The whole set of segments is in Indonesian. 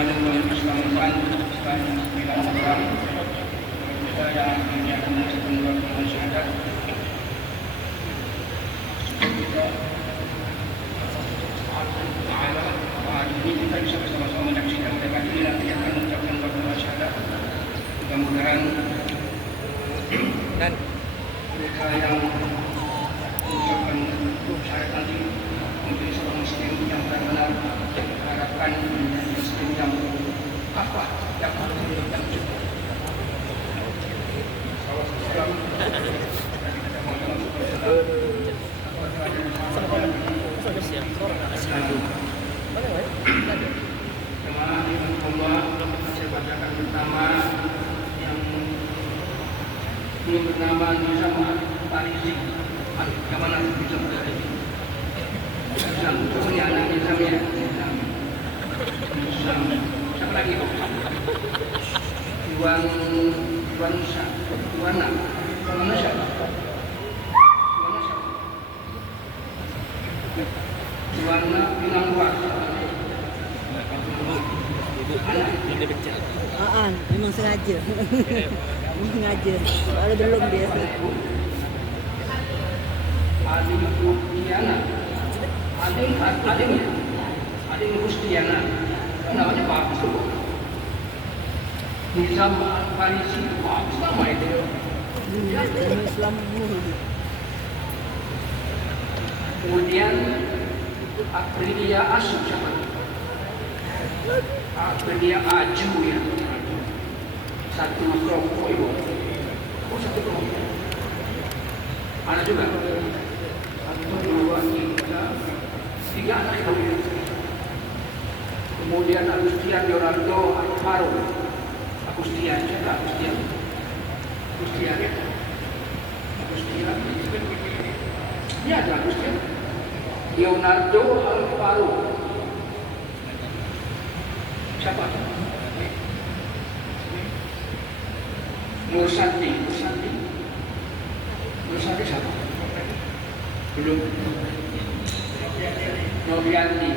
Raden mengislamkan selain bilang orang kita yang akhirnya akan mengeluarkan syahadat kita hari ini kita bisa bersama-sama menyaksikan mereka ini nanti akan mengucapkan doa syahadat. Mudah-mudahan dan mereka yang mengucapkan syahadat nanti menjadi seorang muslim yang benar-benar harapkan muslim yang apa yang cukup. Saya bacakan pertama yang belum bernama Nizam Al-Farisi. Kemana bisa berada? Nizam, punya anak Nizamnya. Nizam. Siapa lagi? Iwana. Mana siapa? Iwana Pinangguar. Memang sengaja. Memang sengaja. Soalnya belum dia. Ading Kustiana. Ading Kustiana. Namanya bagus tuh. Nizam Al-Farisi bagus nama itu. Islam. Kemudian Aprilia Asu siapa? Aprilia Aju ya. Satu kelompok itu. Oh satu kelompok. Ada juga. 1, 2, 3 anak itu. Kemudian Agustian Leonardo Alvaro. Agustian siapa? Agustian ya. Agustian. Ini ada Agustian. Leonardo Alvaro. Siapa? Nursanti siapa? Belum. Novianti.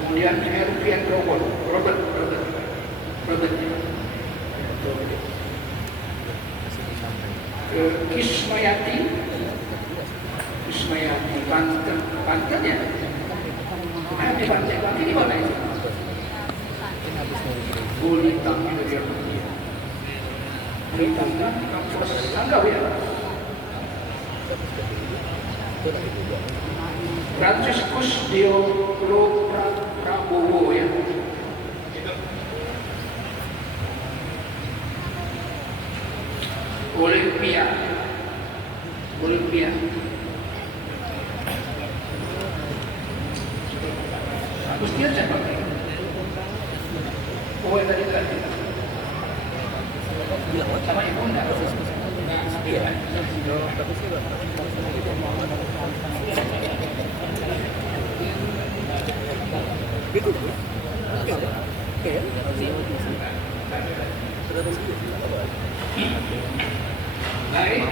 Kemudian Herfian Robert. Kismayati, Banten ya? Di Banten di mana itu? Bulitang itu dia. Bulitang kan kampus Sanggau ya? Franciscus Diopro Prabowo ya? Olimpia. Agustian siapa? Oh yang tadi. Sama ibu enggak? Iya. Gitu. Oke. Baik,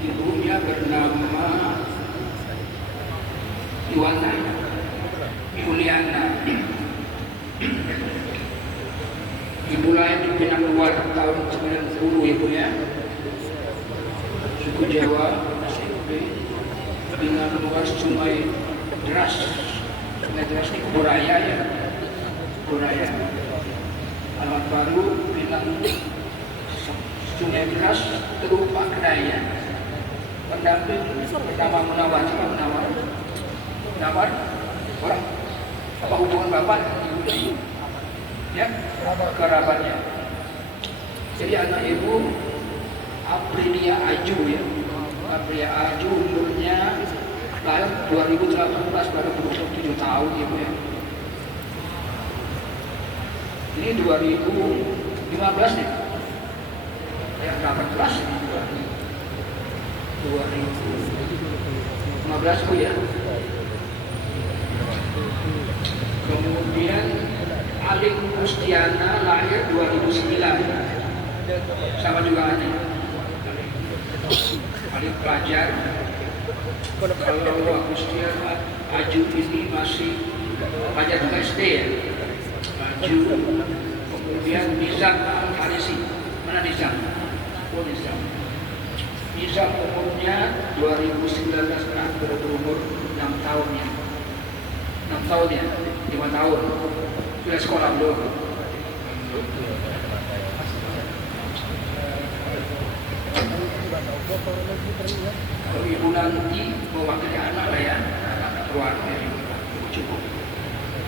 ibunya bernama Juliana. Ibu lahir di Pinangguar tahun 90 ibu ya. Suku Jawa, Pinangguar Sungai Deras ini Boraya ya. Alamat baru Pinang Sungai Deras Terupak Kedaya. Pendamping pertama Munawar orang apa hubungan bapak ya kerabatnya. Jadi anak ibu Aprilia Aju ya. Aprilia Aju umurnya lahir 2018 baru 27 tahun ibu ya. Ini 2015 nih. Ya 18 ini 2015 bu ya. Kemudian Aling Kustiana lahir 2009 sama juga Ani. adik pelajar. Kalau Agustia Aju ini masih pelajar juga SD ya. Aju, kemudian Nizam Al-Harisi. Mana Nizam? Oh Nizam. Nizam umurnya 2019 kan berumur 6 tahun ya. 6 tahun ya, 5 tahun. Sudah sekolah belum? Kalau ibu nanti mewakili anak lah ya, anak keluarga ibu cukup.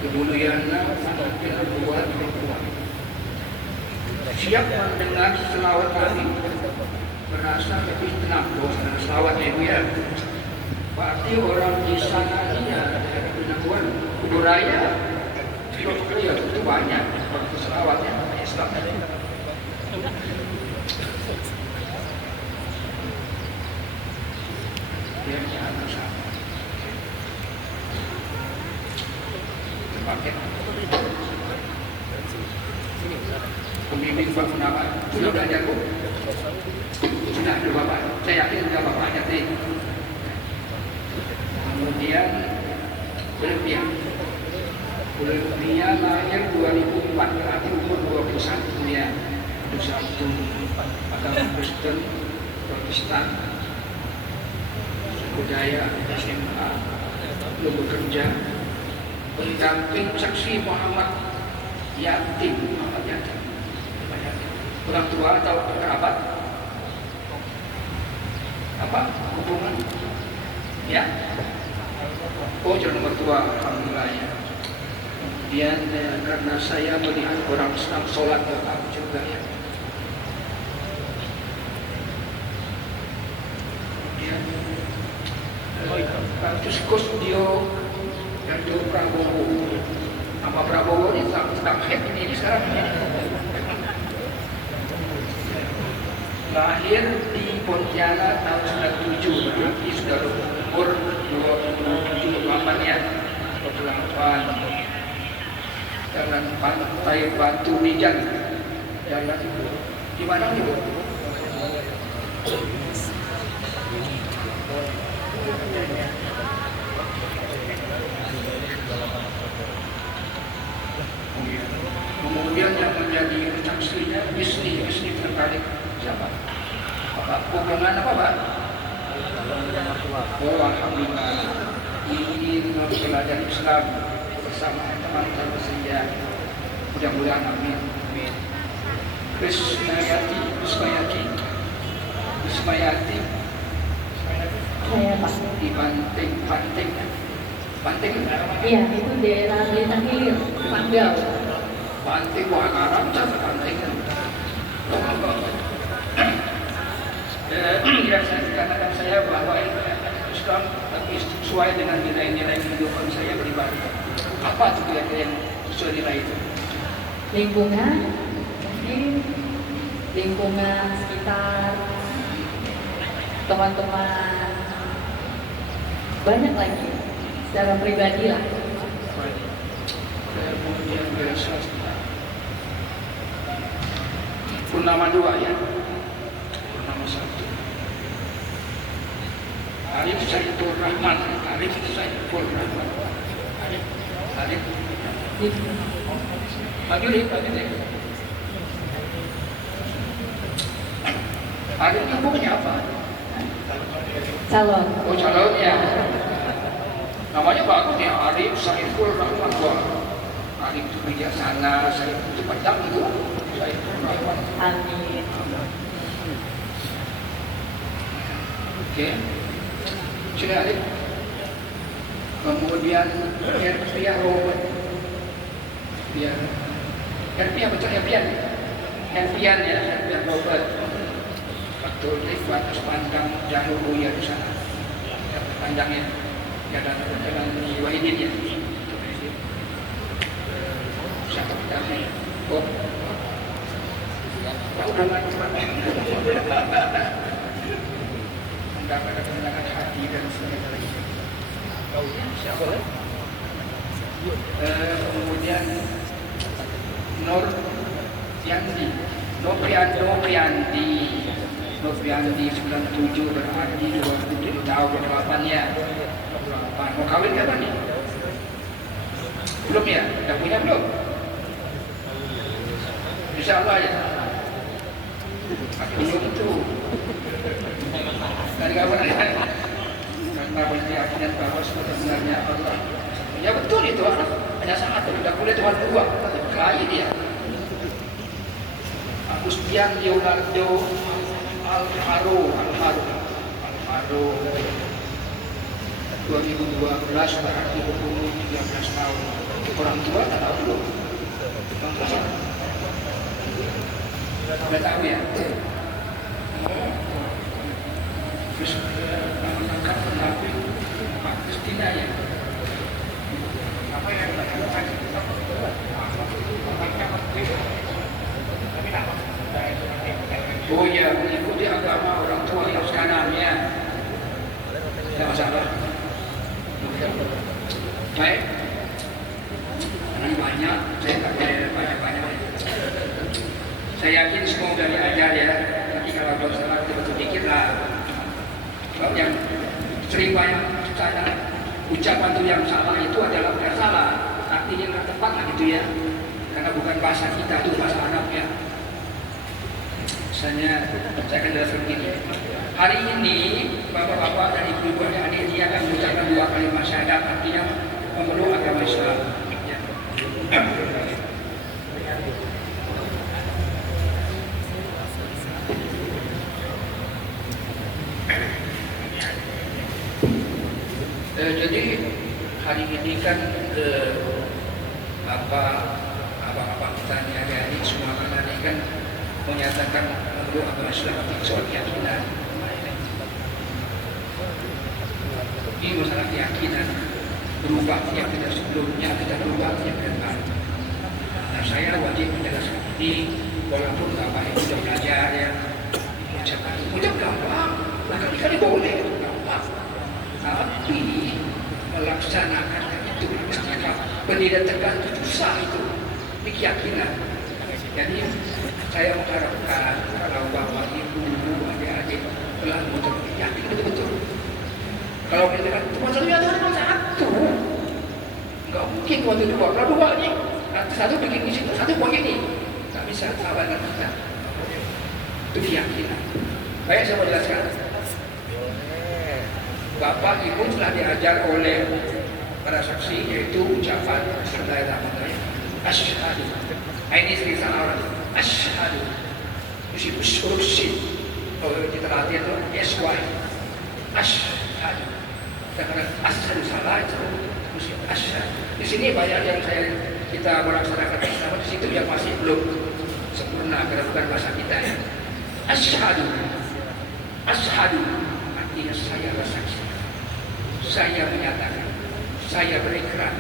Kemudian anaknya buat perempuan. Siap mendengar selawat kami, merasa lebih tenang. Selawat ibu ya. Berarti orang di sana ini ya, daerah Penangguan, Kuduraya, itu banyak selawatnya Islam. Dia jangan sama. Terpakai. Pembimbing Pak Gunawan, sudah belajar Bu? Sudah ada Bapak, saya yakin sudah Bapaknya nih. Kemudian Olivia lahir 2004, berarti umur 21 ya. 21 agama Kristen, Protestan, budaya SMA, belum bekerja, pendamping saksi Muhammad Yatim, orang tua atau kerabat, apa hubungan, ya? Oh, jangan nomor tua, alhamdulillah ya. Kemudian karena saya melihat orang Islam sholat juga ya. Terus Kusdio dan Prabowo. Nama Prabowo ini tak ini sekarang. Lahir di Pontianak tahun 97, berarti sudah umur 28 ya. 28. Jalan Pantai Batu Nijan. Jalan di mana nih Bu? Kemudian yang menjadi saksinya istri tertarik siapa? Bapak hubungan apa Pak? Oh alhamdulillah ini belajar Islam bersama teman-teman saya. Mudah-mudahan amin. Krismayati Saya Pak. di Banting. Iya, itu daerah Desa Hilir, Panggau. Banting buah Arab, cara Banting. Ya saya katakan saya bahwa Islam tapi sesuai dengan nilai-nilai kehidupan saya pribadi. Apa itu kira-kira yang sesuai nilai itu? Lingkungan, mungkin lingkungan sekitar, teman-teman, banyak lagi secara pribadi lah. Kemudian biasa Purnama 2 ya. Purnama 1. Arif Saiful Rahman. Arif. Maju deh. Arif itu punya apa? Calon. Oh calon ya. Namanya bagus ya, Arif Saiful Rahman. Arif itu bijaksana, Saiful itu panjang itu. Saiful Rahman. Amin. Oke. Sudah Arif. Kemudian Herpia Robert. Herpia betul Herpian ya, Herpia Robert. Betul, ini batas pandang jalur Buya di sana. Panjangnya. Jalan Wahidin ya. Siapa petarnya? Oh. Tahu nama cepat. Mendapatkan kemenangan hati dan sebagainya. Tahu siapa? Kemudian Nur Yandi. Novianti 97 berarti 27 tahun 28 ya. 28. Mau kawin kapan nih? Belum ya? Udah punya belum? Insya Allah ya. Belum tuh. Dari kapan ya? Karena banyak keyakinan bahwa sebenarnya Allah. Ya betul itu anak hanya sangat udah kuliah Tuhan dua, kaya dia. Agustian Leonardo Alvaro 2012 berarti berumur 13 tahun. Orang tua tak tahu belum? Orang tua siapa? Udah tahu ya? Terus lengkap menampil Pak Kristina ya? Apa yang oh ya, mengikuti agama orang tua yang sekarang ya. Tidak masalah. Baik. Karena banyak, saya tak boleh banyak-banyak. Saya yakin semua sudah diajar ya. Nanti kalau belum salah betul-betul dikit lah. Kalau yang sering banyak saya ucapan itu yang salah itu adalah bukan salah, artinya nggak tepat lah gitu ya. Karena bukan bahasa kita, itu bahasa Arabnya. Misalnya saya akan jelaskan begini. Hari ini bapak-bapak dan ibu-ibu dan adik dia akan mengucapkan 2 kalimat syahadat, artinya memeluk agama Islam. Ya. Jadi hari ini kan abang-abang kita ini semua kan ini kan menyatakan memeluk agama Islam soal keyakinan. Ini masalah keyakinan berubah yang tidak sebelumnya, kita berubah yang depan. Nah, saya wajib menjelaskan ini walaupun nggak baik sudah belajar ya. Udah gampang, nah kali-kali boleh itu gampang. Tapi melaksanakannya itu mestinya berdiri tegak itu susah itu. Ini keyakinan. Jadi saya mengharapkan kalau bapak ibu adik-adik telah yakin betul-betul. Kalau kita kan cuma satu ya cuma satu, nggak mungkin waktu dua. Kalau dua nih, nanti satu bikin di situ, satu buat ini, nggak bisa sahabat kita. Itu keyakinan. Baik, saya mau jelaskan. Bapak ibu telah diajar oleh para saksi yaitu ucapan Bismillahirrahmanirrahim. Asyhadu. Ini istri salah orang. Asyhadu. Usin. Kalau kita latih itu SY. Asyhadu. Karena asyhadu salah itu asyhadu. Di sini banyak yang kita melaksanakan Islam di situ yang masih belum sempurna karena bukan bahasa kita ya. Asyhadu. Asyhadu. Artinya saya bersaksi. Saya menyatakan. Saya berikrar.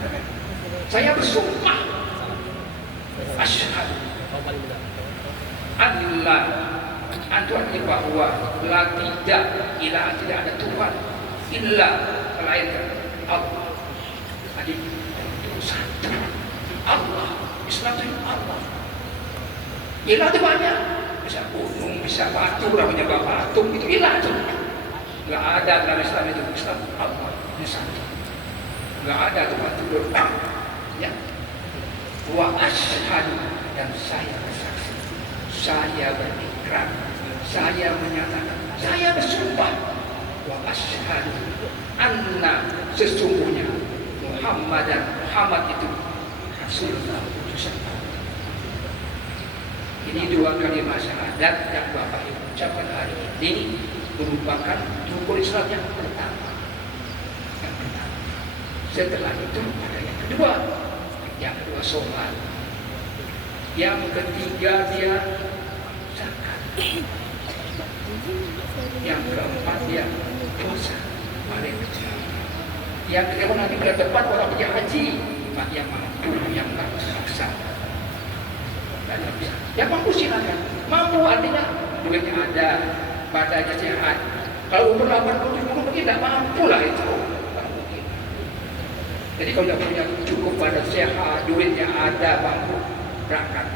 Saya bersumpah. Asyhadu. Allah. Artinya bahwa tidak ada Tuhan illa melainkan Allah. Jadi itu satu. Allah. Islam itu Allah. Ilah itu banyak. Bisa gunung, bisa batu, namanya batu itu ilah itu. Nggak ada dalam Islam itu. Islam Allah. Ini satu. Nggak ada Tuhan itu doa. Ya. Wa asyhadu dan saya bersaksi. Saya berikrar. Saya menyatakan, saya bersumpah wa asyhadu anna sesungguhnya Muhammad itu Rasulullah utusan Allah. Ini 2 kalimat syahadat yang Bapak Ibu ucapkan hari ini merupakan rukun Islam yang pertama. Setelah itu ada yang kedua. Yang kedua sholat. Yang ketiga dia zakat. Yang keempat dia puasa. Yang kelima nanti ke depan orang pergi haji, bagi yang mampu, yang tak terpaksa. Dan yang bisa. Yang mampu silakan. Mampu artinya duitnya ada, badannya sehat. Kalau umur 80 mungkin tidak mampu lah itu. Jadi kalau tidak punya cukup badan sehat, duitnya ada, mampu berangkat.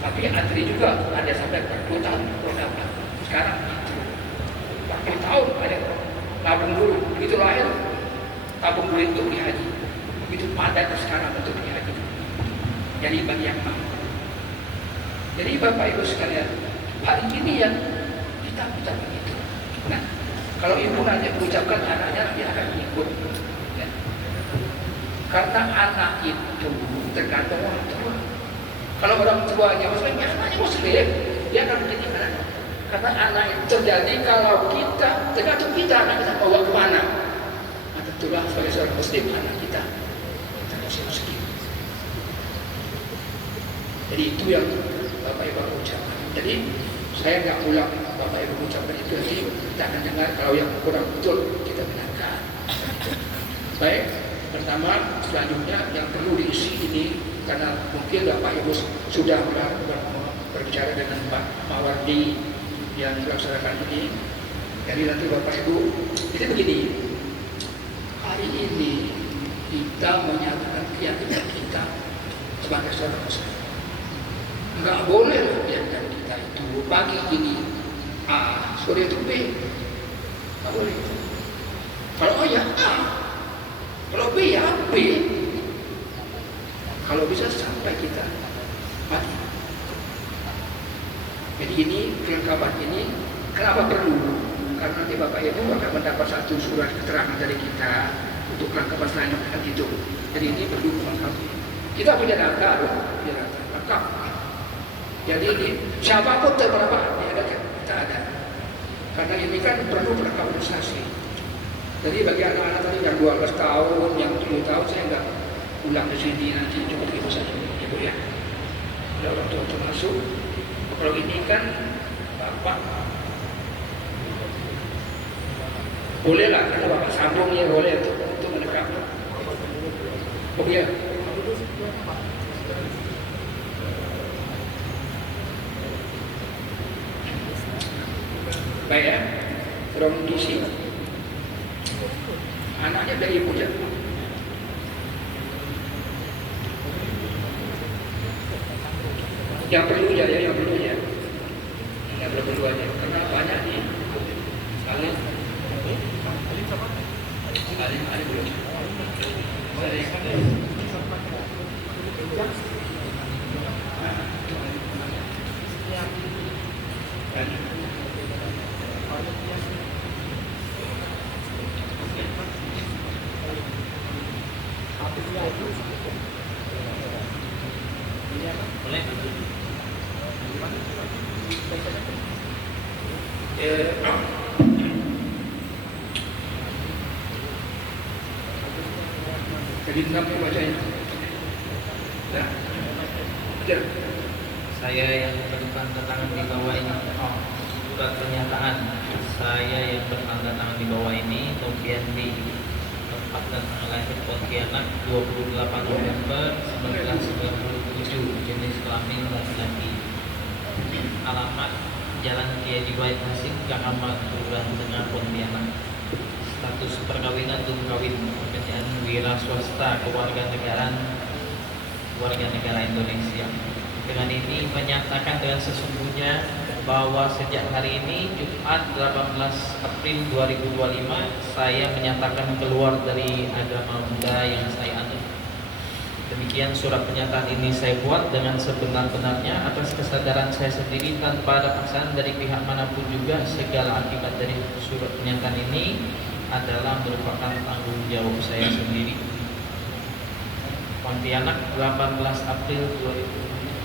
Tapi antri juga ada sampai 40 tahun berangkat. sekarang itu 40 tahun ada nabung dulu, begitu lahir tabung duit untuk beli haji, begitu padat sekarang untuk beli haji. Jadi bagi yang mampu. Jadi Bapak Ibu sekalian, hari ini yang kita ucapkan itu. Nah, kalau ibu nanti mengucapkan, anaknya nanti akan ikut. Ya. Karena anak itu tergantung orang tua. Kalau orang tuanya Muslim, ya anaknya Muslim, dia akan menjadi anak. Karena anak itu terjadi kalau kita, tergantung kita, anak kita bawa kemana. Nah, tentulah sebagai seorang Muslim, anak kita Muslim. Jadi itu yang Bapak Ibu ucapkan. Jadi saya nggak ulang Bapak Ibu ucapkan itu, nanti kita akan dengar kalau yang kurang betul kita benarkan. Baik, pertama selanjutnya yang perlu diisi ini, karena mungkin Bapak Ibu sudah berbicara dengan Pak Mawardi yang melaksanakan ini. Jadi nanti Bapak Ibu, jadi begini, hari ini kita menyatakan keyakinan kita sebagai seorang Muslim. Enggak boleh loh biarkan kita itu pagi ini A, sore itu B. Enggak boleh. Kalau A ya A, kalau B ya B. Kalau bisa sampai kita mati. Jadi ini kelengkapan ini kenapa perlu? Karena nanti Bapak Ibu akan mendapat satu surat keterangan dari kita untuk kelengkapan selanjutnya itu. Jadi ini perlu melengkapi. Kita punya data loh, punya data lengkap. Jadi ini siapapun terberapa diadakan, kita ada. Karena ini kan perlu berkapitalisasi. Jadi bagi anak-anak tadi yang 12 tahun, yang 7 tahun, saya nggak ulang di sini, nanti cukup itu saja, Ibu ya. Ada orang tua termasuk. Kalau ini kan Bapak boleh lah, kalau Bapak sambungnya boleh untuk mendekat. Oh iya. Baik ya, tolong diisi. Anaknya dari ibu ya. Yang perlu aja ya, yang perlu aja. Yang perlu aja, karena banyak nih. Saling belum. Jadi enggak mau bacanya. Nah, ajar. Saya yang bertanda tangan di bawah ini, surat pernyataan saya yang bertanda tangan di bawah ini, Noviandi, tempat dan tanggal lahir Pontianak 28 November 1997, jenis kelamin laki-laki, alamat Jalan Kiai Wahid Hasim, Gang Ahmad, Kelurahan Tengah, Pontianak. Status perkawinan belum kawin, pekerjaan wira swasta, kewarganegaraan warga negara Indonesia. Dengan ini menyatakan dengan sesungguhnya bahwa sejak hari ini Jumat 18 April 2025 saya menyatakan keluar dari agama Buddha yang saya anut. Demikian surat pernyataan ini saya buat dengan sebenar-benarnya atas kesadaran saya sendiri tanpa ada paksaan dari pihak manapun juga. Segala akibat dari surat pernyataan ini adalah merupakan tanggung jawab saya sendiri. Pontianak 18 April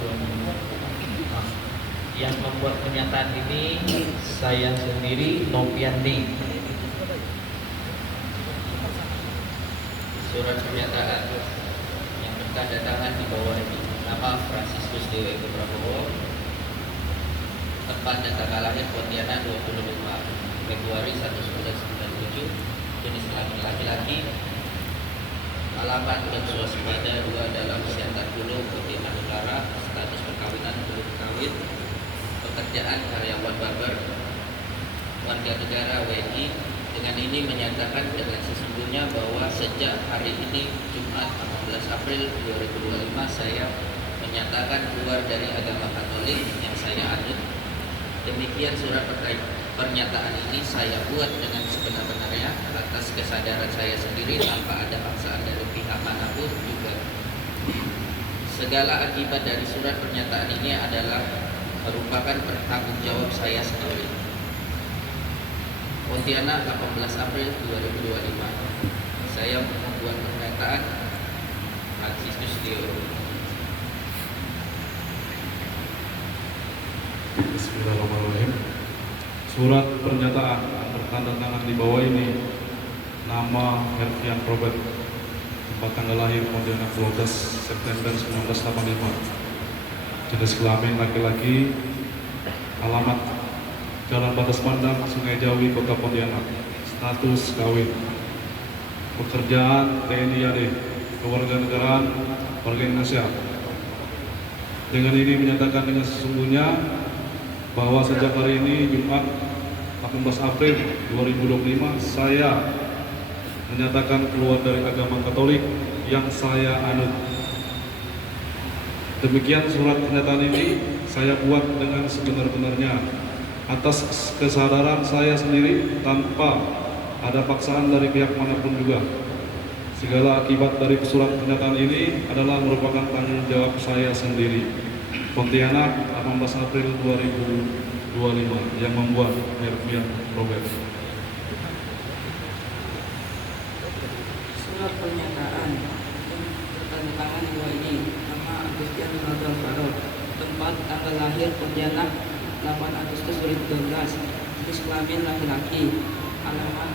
2020. Yang membuat pernyataan ini saya sendiri, Noviandi. Surat pernyataan yang bertanda tangan di bawah ini. Nama Fransiskus Dewa Eko Prabowo. Tempat dan tanggal lahir Pontianak 25 Februari 1997. Jenis kelamin laki-laki. Alamat dan swasembada 2 dalam Siantar Pulau, Pontianak Utara. Status perkawinan belum kawin. Pekerjaan karyawan barber. Warga negara WNI. Dengan ini menyatakan dengan sesungguhnya bahwa sejak hari ini Jumat 18 April 2025 saya menyatakan keluar dari agama Katolik yang saya anut. Demikian surat pernyataan ini saya buat dengan sebenar-benarnya atas kesadaran saya sendiri tanpa ada paksaan dari pihak manapun juga. Segala akibat dari surat pernyataan ini adalah merupakan tanggung jawab saya sendiri. Pontianak, 18 April 2025. Saya membuat pernyataan Agustus Dio. Bismillahirrahmanirrahim. Surat pernyataan yang bertanda tangan di bawah ini, nama Herfian Robert, tempat tanggal lahir Pontianak 12 September 1985, jenis kelamin laki-laki, alamat Jalan Batas Pandang, Sungai Jawi, Kota Pontianak, status kawin, pekerjaan TNI AD, kewarganegaraan warga Indonesia. Dengan ini menyatakan dengan sesungguhnya bahwa sejak hari ini Jumat 18 April 2025 saya menyatakan keluar dari agama Katolik yang saya anut. Demikian surat pernyataan ini saya buat dengan sebenar-benarnya atas kesadaran saya sendiri tanpa ada paksaan dari pihak manapun juga. Segala akibat dari surat pernyataan ini adalah merupakan tanggung jawab saya sendiri. Pontianak, 18 April 2025, yang membuat Herfian Robert. Surat pernyataan bertanda tangan di bawah ini, nama Agustian Ronaldo Alvaro, tempat tanggal lahir Pontianak 8 Agustus 2012, jenis kelamin laki-laki, alamat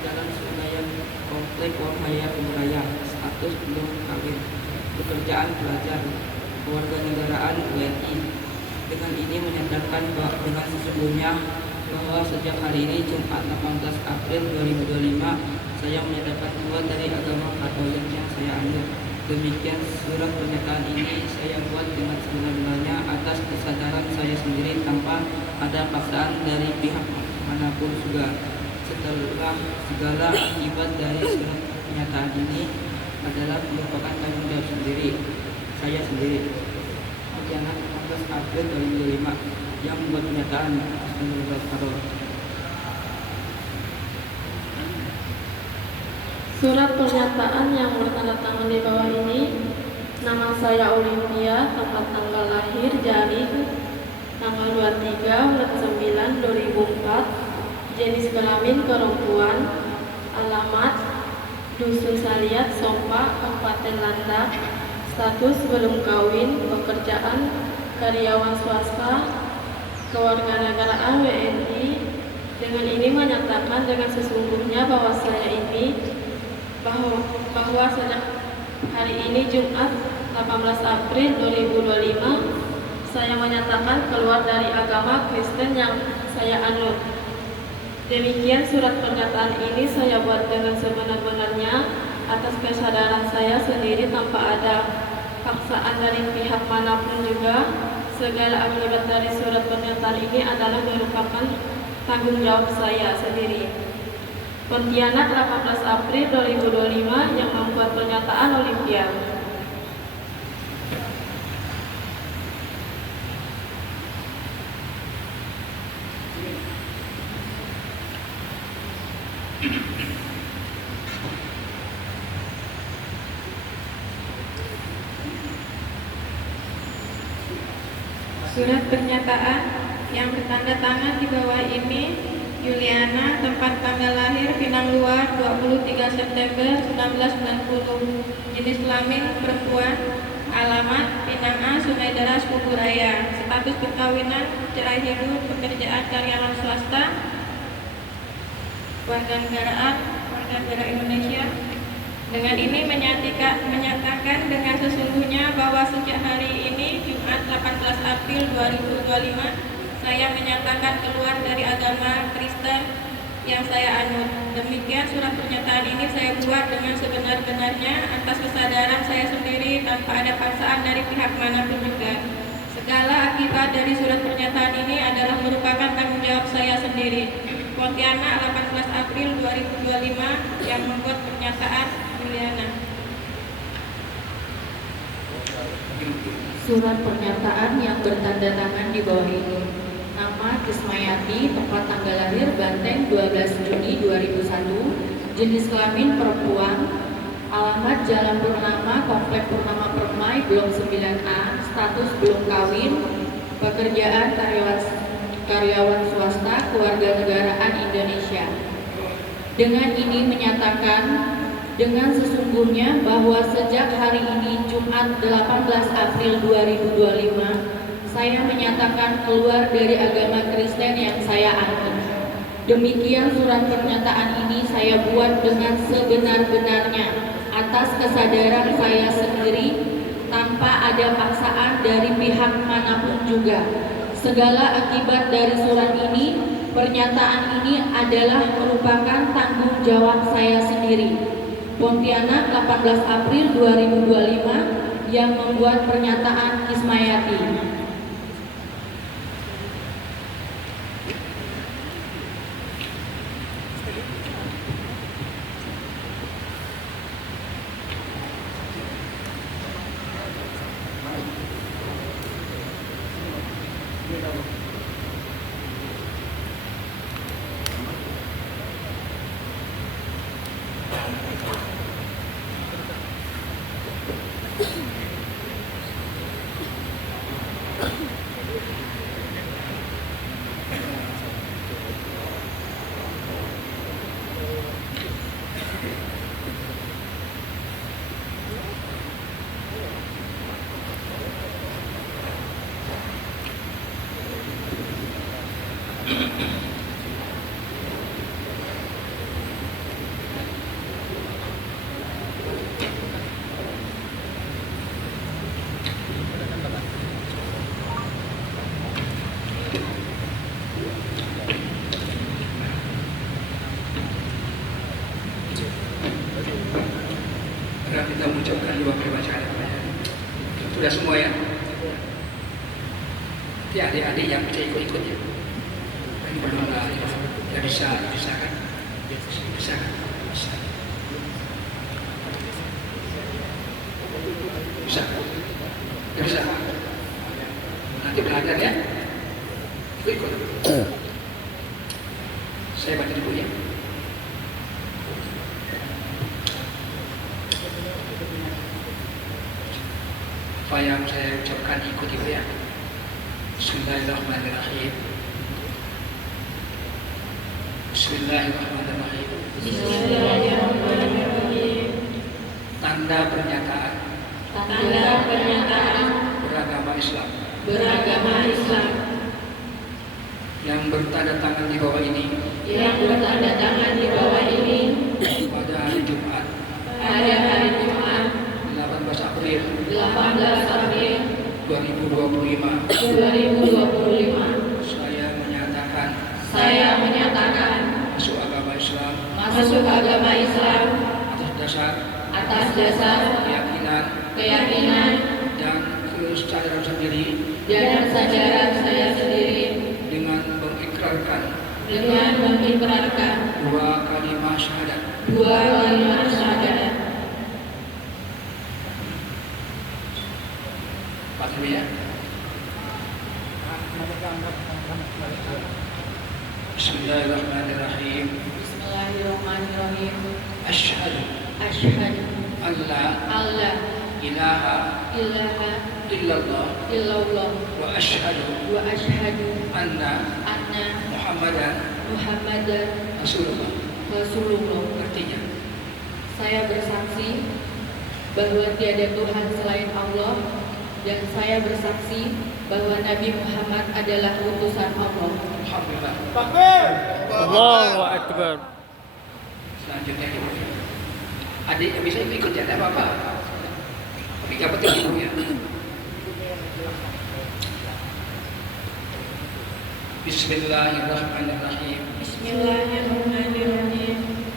Jalan Sunayan Komplek Wahaya Raya, status belum kawin, pekerjaan pelajar, kewarganegaraan WNI. Dengan ini menyatakan dengan sesungguhnya bahwa sejak hari ini Jumat 18 April 2025 saya menyatakan keluar dari agama Katolik yang saya anut. Demikian surat pernyataan ini saya buat dengan sebenar-benarnya atas kesadaran saya sendiri tanpa ada paksaan dari pihak manapun juga. Setelah segala akibat dari surat pernyataan ini adalah merupakan tanggung jawab saya sendiri. Pontianak, 18 April 2025, yang membuat pernyataan menurut Karol. Surat pernyataan yang bertanda tangan di bawah ini, nama saya Olimpia, tempat tanggal lahir Jaring, tanggal 23 bulan 9 2004, jenis kelamin perempuan, alamat Dusun Saliat, Sompa, Kabupaten Landak, status belum kawin, pekerjaan karyawan swasta, kewarganegaraan WNI. Dengan ini menyatakan dengan sesungguhnya bahwa saya ini bahwa sejak hari ini Jumat 18 April 2025 saya menyatakan keluar dari agama Kristen yang saya anut. Demikian surat pernyataan ini saya buat dengan sebenar-benarnya atas kesadaran saya sendiri tanpa ada paksaan dari pihak manapun juga. Segala akibat dari surat pernyataan ini adalah merupakan tanggung jawab saya sendiri. Pontianak, 18 April 2025, yang membuat pernyataan Olimpia. Surat pernyataan yang bertanda tangan di bawah ini, Juliana, tempat tanggal lahir Pinang Luar 23 September 1990, jenis kelamin perempuan, alamat Pinang A, Sungai Deras, Kuburaya, status perkawinan, cerai hidup, pekerjaan karyawan swasta, warga negara Indonesia. Dengan ini menyatakan dengan sesungguhnya bahwa sejak hari ini Jumat 18 April 2025 saya menyatakan keluar dari agama Kristen yang saya anut. Demikian surat pernyataan ini saya buat dengan sebenar-benarnya atas kesadaran saya sendiri tanpa ada paksaan dari pihak manapun juga. Segala akibat dari surat pernyataan ini adalah merupakan tanggung jawab saya sendiri. Pontianak, 18 April 2025, yang membuat pernyataan Juliana. Surat pernyataan yang bertanda tangan di bawah ini, Nama Kismayati, tempat tanggal lahir Banteng 12 Juni 2001, jenis kelamin perempuan, alamat Jalan Purnama, Komplek Purnama Permai, Blok 9A, status belum kawin, pekerjaan karyawan swasta, kewarganegaraan Indonesia. Dengan ini menyatakan dengan sesungguhnya bahwa sejak hari ini Jumat 18 April 2025 saya menyatakan keluar dari agama Kristen yang saya anut. Demikian surat pernyataan ini saya buat dengan sebenar-benarnya atas kesadaran saya sendiri tanpa ada paksaan dari pihak manapun juga. Segala akibat dari surat ini, pernyataan ini adalah merupakan tanggung jawab saya sendiri. Pontianak 18 April 2025 yang membuat pernyataan Kismayati. Kita mengucapkan dua bacaan. Sudah semua ya? Nanti adik-adik yang bisa ikut-ikut ya. Ini belum nggak bisa kan? Bisa kan? Bisa. Bisa. Nggak bisa. Nanti belajar ya. Ikut. Saya baca dulu ya. Apa yang saya ucapkan ikut ibu ya. Bismillahirrahmanirrahim. Bismillahirrahmanirrahim. Bismillahirrahmanirrahim. Tanda pernyataan beragama Islam yang bertanda tangan di bawah ini pada hari Jumat 18 April 2025. Saya menyatakan masuk agama Islam atas dasar keyakinan dan kesadaran saya sendiri dengan mengikrarkan dua kalimat syahadat. Patuh ya. Bismillahirrahmanirrahim. Asyhadu an la ilaha illallah wa asyhadu anna Muhammadan Rasulullah. Artinya, saya bersaksi bahwa tiada Tuhan selain Allah, dan saya bersaksi bahwa Nabi Muhammad adalah utusan Allah. alhamdulillah. Allahu Akbar. Selanjutnya ibu. Adik yang bisa ikut ya, tidak apa-apa. Tapi yang penting ibu ya. Bismillahirrahmanirrahim.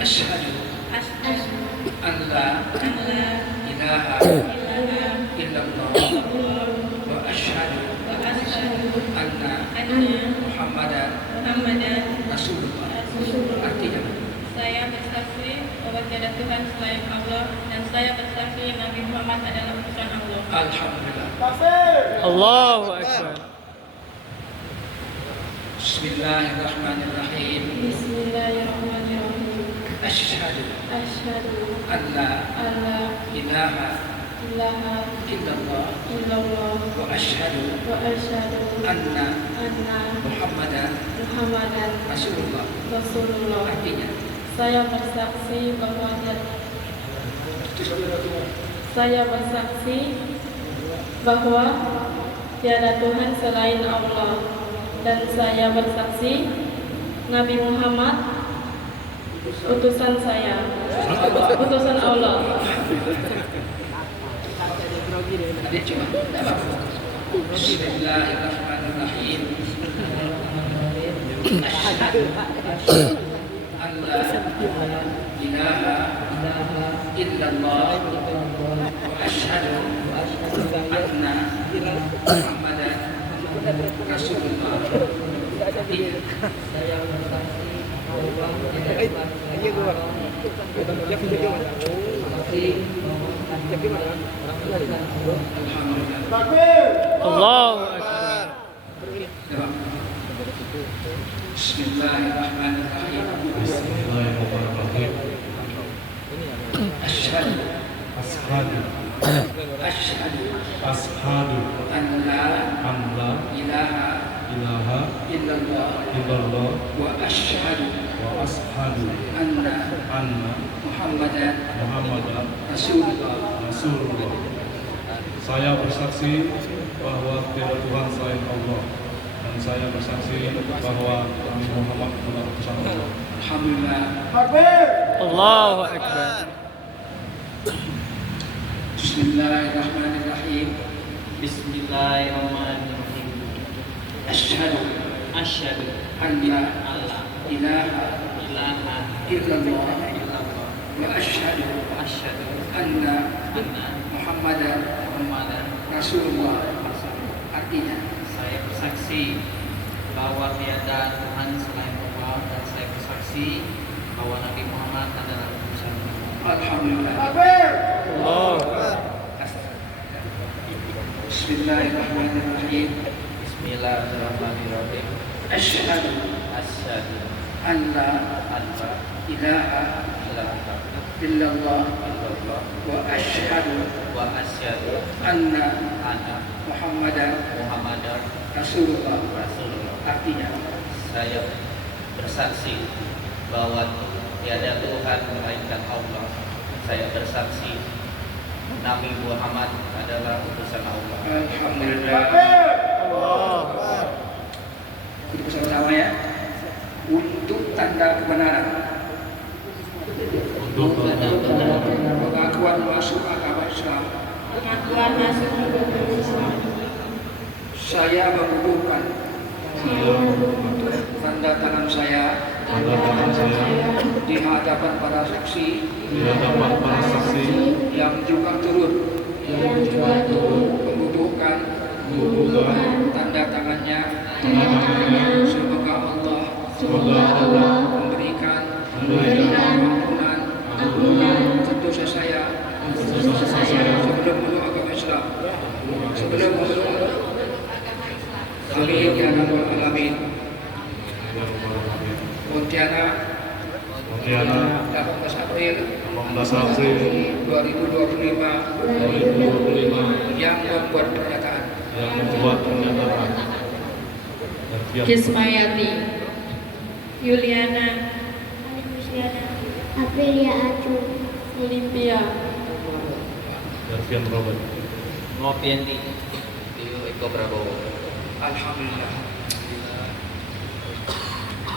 Asyhadu an la ilaha illallah wa asyhadu anna Muhammadan Rasulullah. Artinya, Saya bersaksi bahwa tiada Tuhan selain Allah, dan saya bersaksi Nabi Muhammad adalah utusan Allah. alhamdulillah. Allahu Akbar. Bismillahirrahmanirrahim. Bismillahirrahmanirrahim. Asyhadu Asyhadu an la an la ilaha ilaha illallah illallah wa asyhadu wa asyhadu anna anna Muhammadan Muhammadan Rasulullah. Rasulullah. Artinya, Saya bersaksi bahwa tiada Tuhan selain Allah, dan saya bersaksi Nabi Muhammad utusan Allah. adik cuma Bismillahirrahmanirrahim. Asyhadu an la ilaha illallah wa asyhadu anna Muhammadan Rasulullah. Allahu Akbar. Bismillahirrahmanirrahim. Bismillahirrahmanirrahim. Asyhadu Ashhadu Ashhadu an la ilaha illallah illallah wa asyhadu wa ashhadu anna Muhammadan Rasulullah. Saya bersaksi bahwa tiada Tuhan selain Allah, dan saya bersaksi bahwa Nabi Muhammad adalah utusan Allah. Alhamdulillah. Allahu Akbar. Bismillahirrahmanirrahim. Bismillahirrahmanirrahim. Asyhadu Asyhadu an la alla ilaha ilaha illallah illallah wa asyhadu wa asyhadu anna anna Muhammadan Muhammadan Rasulullah. Rasulullah. Artinya, Saya bersaksi bahwa tiada Tuhan selain Allah, dan saya bersaksi bahwa Nabi Muhammad adalah utusan Allah. alhamdulillah. Allahu Bismillahirrahmanirrahim. Bismillahirrahmanirrahim. Asyhadu Asyhadu an la an la ilaha ilaha illallah illallah wa asyhadu wa asyhadu anna anna Muhammadan Muhammadan Rasulullah. Rasulullah. Artinya, Saya bersaksi bahwa tiada Tuhan melainkan Allah. Saya bersaksi Nabi Muhammad adalah utusan Allah. alhamdulillah. Kita bersama-sama ya. Untuk tanda kebenaran Untuk pengakuan masuk agama Islam, Pengakuan masuk agama Islam. saya membubuhkan tanda tangan saya di hadapan para saksi yang juga turut membubuhkan tanda tangannya. Semoga Allah memberikan ampunan untuk dosa saya sebelum memeluk agama Islam, sebelum memeluk Amin ya rabbal alamin. Pontianak 18 April 2025 yang membuat pernyataan. Kismayati, Yuliana, Aprilia Acu. Olimpia, Darvian Robert. Nopianti Tio Eko Prabowo. Alhamdulillah.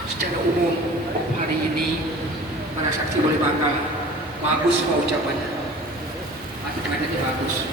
Secara umum hari ini para saksi boleh bangga. Bagus mau ucapannya. Mati-mati bagus.